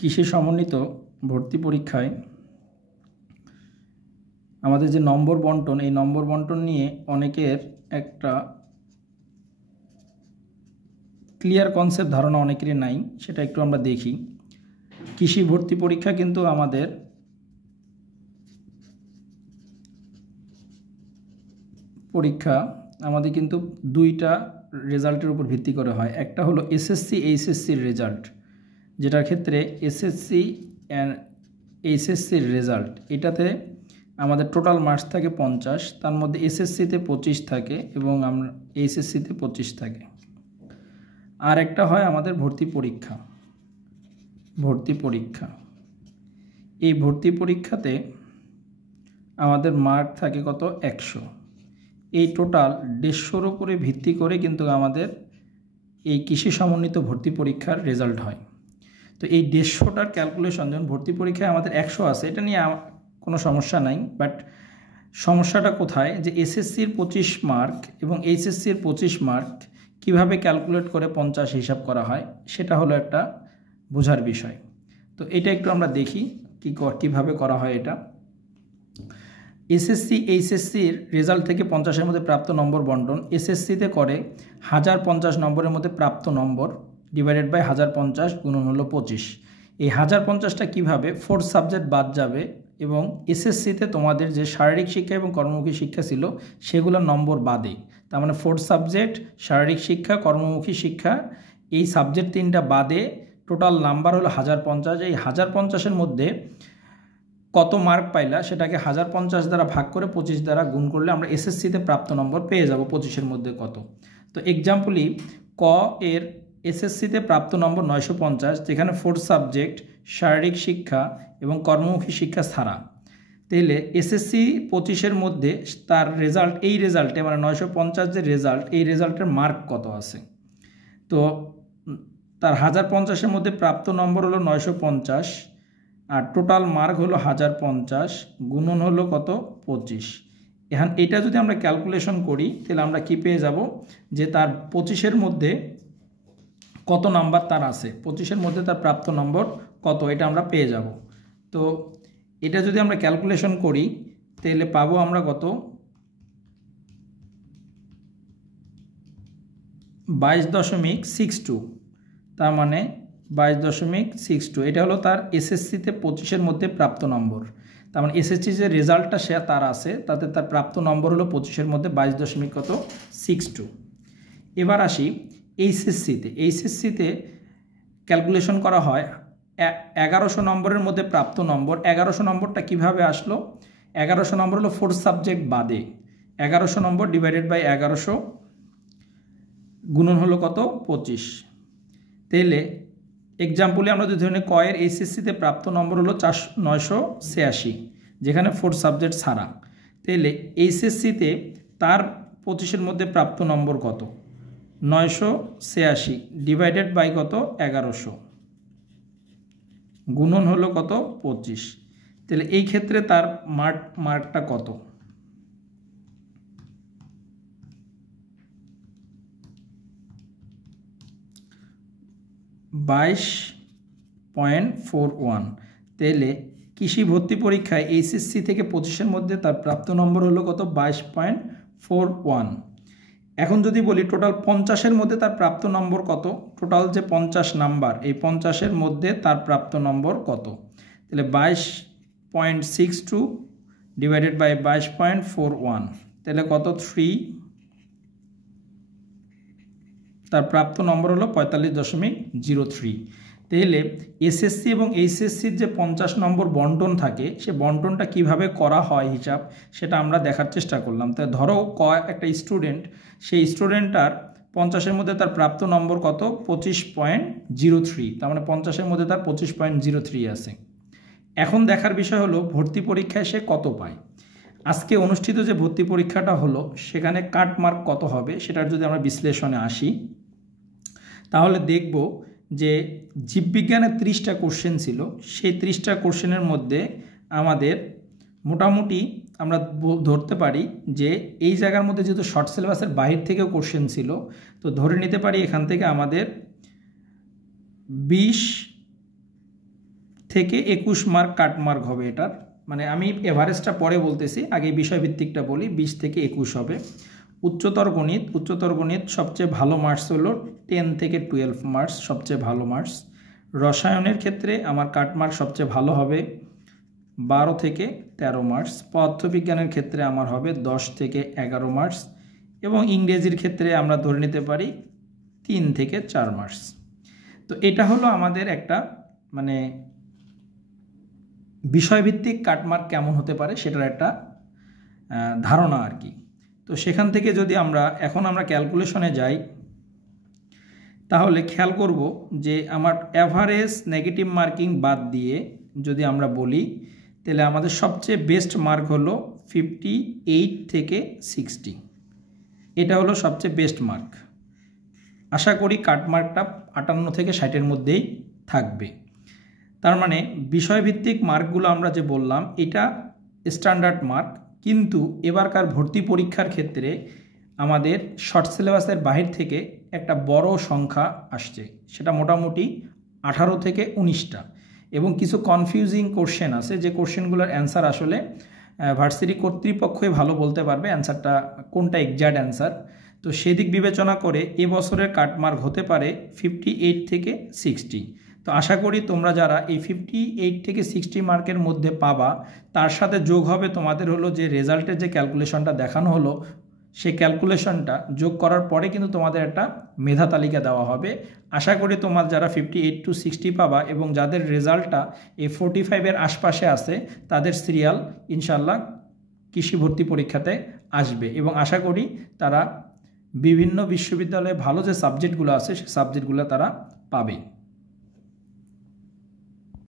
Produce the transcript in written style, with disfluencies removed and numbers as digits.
কৃষি সমন্বিত ভর্তি পরীক্ষায় আমাদের যে নম্বর বন্টন, এই নম্বর বন্টন নিয়ে অনেকের একটা ক্লিয়ার কনসেপ্ট ধারণা অনেকেরই নাই, সেটা একটু আমরা দেখি। কৃষি ভর্তি পরীক্ষা কিন্তু আমাদের কিন্তু দুইটা রেজাল্টের উপর ভিত্তি করে হয়। একটা হলো এসএসসি এইচএসসির রেজাল্ট, যেটার ক্ষেত্রে এসএসসি অ্যান্ড এইচএসসির রেজাল্ট, এটাতে আমাদের টোটাল মার্কস থাকে 50, তার মধ্যে এসএসসিতে 25 থাকে এবং আমরা এইচএসসিতে 25 থাকে। আর একটা হয় আমাদের ভর্তি পরীক্ষা। এই ভর্তি পরীক্ষাতে আমাদের মার্ক থাকে কত? 100। এই টোটাল 150-র উপরে ভিত্তি করে কিন্তু আমাদের এই কৃষি সমন্বিত ভর্তি পরীক্ষার রেজাল্ট হয়। তো এই 150টার ক্যালকুলেশন, যখন ভর্তি পরীক্ষায় আমাদের 100 আছে, এটা নিয়ে কোনো সমস্যা নাই। বাট সমস্যাটা কোথায়, যে এসএসসির 25 মার্ক এবং এইচএসসির 25 মার্ক কিভাবে ক্যালকুলেট করে 50 হিসাব করা হয়, সেটা হলো একটা বোঝার বিষয়। তো এটা একটু আমরা দেখি কিভাবে করা হয় এটা। এসএসসি এইচএসসির রেজাল্ট থেকে 50-এর মধ্যে প্রাপ্ত নম্বর বন্টন এসএসসিতে করে 1050 নম্বরের মধ্যে প্রাপ্ত নম্বর ডিভাইডেড বাই 1050 গুণন হলো 25। এই 1050টা কীভাবে 4 সাবজেক্ট বাদ যাবে এবং এসএসসিতে তোমাদের যে শারীরিক শিক্ষা এবং কর্মমুখী শিক্ষা ছিল সেগুলোর নম্বর বাদে, তার মানে 4 সাবজেক্ট শারীরিক শিক্ষা, কর্মমুখী শিক্ষা, এই সাবজেক্ট 3টা বাদে টোটাল নাম্বার হলো 1050। এই 1050-এর মধ্যে কত মার্ক পাইলা সেটাকে 1050 দ্বারা ভাগ করে 25 দ্বারা গুণ করলে আমরা এসএসসিতে প্রাপ্ত নম্বর পেয়ে যাব 25-এর মধ্যে কত। তো এক্সাম্পলি ক এর এসএসসিতে প্রাপ্ত নম্বর 950, যেখানে 4 সাবজেক্ট শারীরিক শিক্ষা এবং কর্মমুখী শিক্ষা ছাড়া। তাহলে এসএসসি 25-এর মধ্যে তার রেজাল্ট, এই রেজাল্টে মানে 950 যে রেজাল্ট, এই রেজাল্টের মার্ক কত আছে। তো তার 1050-এর মধ্যে প্রাপ্ত নম্বর হলো 950 আর টোটাল মার্ক হলো 1050 গুণন হলো কত? 25। এখন এটা যদি আমরা ক্যালকুলেশন করি তাহলে আমরা কি পেয়ে যাব, যে তার 25-এর মধ্যে কত নাম্বার তার আছে, 25-এর মধ্যে তার প্রাপ্ত নম্বর কত, এটা আমরা পেয়ে যাব। তো এটা যদি আমরা ক্যালকুলেশন করি তাহলে পাবো আমরা কত? 22.62। তার মানে 22.62, এটা হলো তার এসএসসিতে 25-এর মধ্যে প্রাপ্ত নম্বর। তার মানে এসএসসি যে রেজাল্টটা সে তার আছে, তাতে তার প্রাপ্ত নম্বর হলো 25-এর মধ্যে 22.62। এবার আসি এইচএসসিতে ক্যালকুলেশন করা হয় 1100 নম্বরের মধ্যে প্রাপ্ত নম্বর। 1100 নম্বরটা কিভাবে আসলো? 1100 নম্বর হলো 4 সাবজেক্ট বাদে 1100 নম্বর ডিভাইডেড বাই 1100 গুণন হলো কত? 25। তাহলে এক্সাম্পলে আমরা যদি ধরে ক এর এইচএসসিতে প্রাপ্ত নম্বর হলো 986, যেখানে 4 সাবজেক্ট ছাড়া। তাহলে এইচএসসিতে তার 25-এর মধ্যে প্রাপ্ত নম্বর কত? 986 ডিভাইডেড বাই কত? 1100 গুণন হলো কত? 25। তাহলে এই ক্ষেত্রে তার মার্কটা কত? (22.41)। তাহলে কৃষি ভর্তি পরীক্ষায় এইচএসসি থেকে 25-এর মধ্যে তার প্রাপ্ত নম্বর হলো কত? 22.41। এখন যদি বলি টোটাল 50-এর মধ্যে তার প্রাপ্ত নম্বর কত, টোটাল যে 50 নাম্বার, এই 50-এর মধ্যে তার প্রাপ্ত নম্বর কত? তাহলে 22.62 ডিভাইডেড বাই 22.41, তাহলে কত? 3। তার প্রাপ্ত নম্বর হলো 45.03। তাহলে এসএসসি এবং এইচএসসির যে 50 নম্বর বন্টন থাকে, সে বন্টনটা কিভাবে করা হয় হিসাব, সেটা আমরা দেখার চেষ্টা করলাম। তাই ধরো একটা স্টুডেন্ট, সেই স্টুডেন্টটার 50-এর মধ্যে তার প্রাপ্ত নম্বর কত? 25.03। তার মানে 50-এর মধ্যে তার 25.03 আছে। এখন দেখার বিষয় হলো ভর্তি পরীক্ষায় সে কত পায়। আজকে অনুষ্ঠিত যে ভর্তি পরীক্ষাটা হলো সেখানে কাট মার্ক কত হবে, সেটার যদি আমরা বিশ্লেষণে আসি তাহলে দেখব যে জীববিজ্ঞানের 30টা কোশ্চেন ছিল। সেই 30টা কোশ্চেনের মধ্যে আমাদের মোটামুটি আমরা ধরতে পারি যে এই জায়গার মধ্যে যেহেতু শর্ট সিলেবাসের বাহির থেকেও কোশ্চেন ছিল, তো ধরে নিতে পারি এখান থেকে আমাদের 20 থেকে 21 মার্ক কাট মার্ক হবে এটার, মানে আমি এভারেজটা পরে বলতেছি, আগে বিষয়ভিত্তিকটা বলি। 20 থেকে 21 হবে। উচ্চতর গণিত সবচেয়ে ভালো মার্কস হলো 10 থেকে 12 মার্কস, সবচেয়ে ভালো মার্কস। রসায়নের ক্ষেত্রে আমার কাট মার্ক সবচেয়ে ভালো হবে 12 থেকে 13 মার্কস। পদার্থবিজ্ঞানের ক্ষেত্রে আমার হবে 10 থেকে 11 মার্কস, এবং ইংরেজির ক্ষেত্রে আমরা ধরে নিতে পারি 3 থেকে 4 মার্কস। তো এটা হলো আমাদের একটা মানে বিষয়ভিত্তিক কাটমার্ক কেমন হতে পারে সেটার একটা ধারণা আর কি। তো সেখান থেকে যদি আমরা ক্যালকুলেশনে যাই, তাহলে খেয়াল করব যে আমার অ্যাভারেজ নেগেটিভ মার্কিং বাদ দিয়ে যদি আমরা বলি, তাহলে আমাদের সবচেয়ে বেস্ট মার্ক হলো 58 থেকে 60। এটা হলো সবচেয়ে বেস্ট মার্ক। আশা করি কাটমার্কটা 58 থেকে 60-এর মধ্যেই থাকবে। তার মানে বিষয়ভিত্তিক মার্কগুলো আমরা যে বললাম এটা স্ট্যান্ডার্ড মার্ক, কিন্তু এবারকার ভর্তি পরীক্ষার ক্ষেত্রে আমাদের শর্ট সিলেবাসের বাহির থেকে একটা বড় সংখ্যা আসছে, সেটা মোটামুটি 18 থেকে 19টা, এবং কিছু কনফিউজিং কোশ্চেন আছে যে কোশ্চেনগুলোর অ্যান্সার আসলে ভার্সিটি কর্তৃপক্ষই ভালো বলতে পারবে অ্যান্সারটা কোনটা এক্সাক্ট অ্যান্সার। তো সেদিক বিবেচনা করে এবছরের কাটমার্ক হতে পারে 58 থেকে 60। তো আশা করি তোমরা যারা এই 58 থেকে 60 মার্কের মধ্যে পাবা, তার সাথে যোগ হবে তোমাদের হলো যে রেজাল্টের যে ক্যালকুলেশনটা দেখানো হলো, সেই ক্যালকুলেশনটা যোগ করার পরে কিন্তু তোমাদের একটা মেধা তালিকা দেওয়া হবে। আশা করি তোমার যারা 58 to 60 পাবা এবং যাদের রেজাল্টটা এই 45-এর আশপাশে আছে, তাদের সিরিয়াল ইনশাল্লাহ কৃষি ভর্তি পরীক্ষাতে আসবে, এবং আশা করি তারা বিভিন্ন বিশ্ববিদ্যালয়ে ভালো যে সাবজেক্টগুলো আছে সেই সাবজেক্টগুলো তারা পাবে।